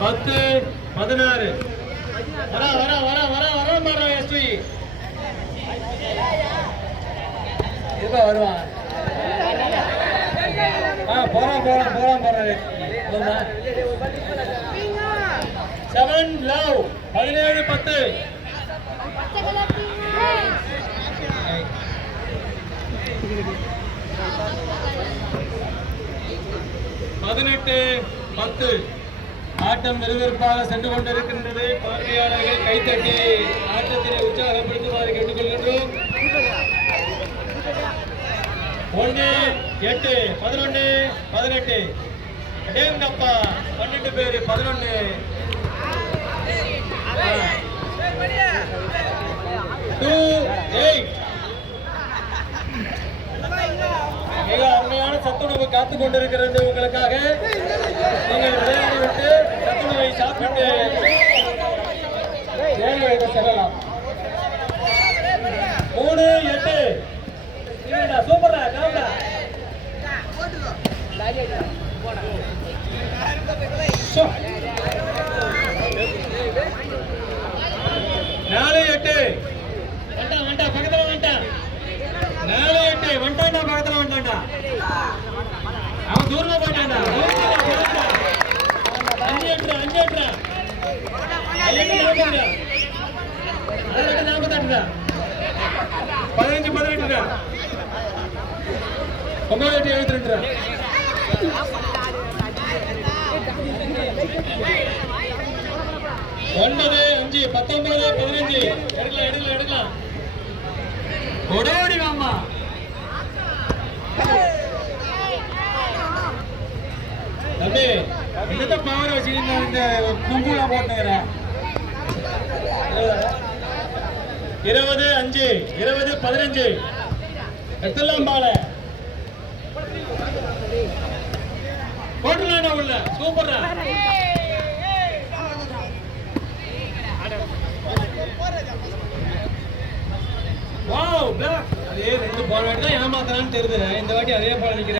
10 16 வர எஸ்வி இப்போ வருவான். போறான் 7 லவ் 17 10 18 10. ஆட்டம் விறுவிறுப்பாக சென்று கொண்டிருக்கின்றது. பார்வையாளர்கள் கைத்தட்டி ஆட்டத்தினை உற்சாகப்படுத்துமாறு கேட்டுக்கொள்கின்றோம். 1 8 11 18 டேங்கப்பா 12 பேர் 11 2 8. மிக அருமையான சத்துணவு காத்துக் கொண்டிருக்கிறது உங்களுக்காக. நீங்கள் விளையாடிவிட்டு சத்துணவை சாப்பிட்டு செல்லலாம். 3 8. சூப்பரா காவலா 4 8. வந்துட்டான் பக்கத்துல வந்துட்டான். 4 8 வந்துட்டான்டா பக்கத்துல வந்துட்டான்டா. அவன் தூரமா போயிட்டான்டா. 5 8 48 15 18 9 8 72 9 5 19 15 எடுக்கலாம். ஓடோடி வாமா. தம்பி என்னத்த பவர் வச்சுக்கிட்டு இந்த குங்குல போட்டுக்கிறேன். 20 5 20 15 எடுத்துலாம் பால போட்டுலாம் உள்ள சூப்பரா. Wow black. அதே 2 பால் தான் ஏமாத்தலான்னு தெரியுது. இந்த வாட்டி அதே பால் நிக்கிறேன்.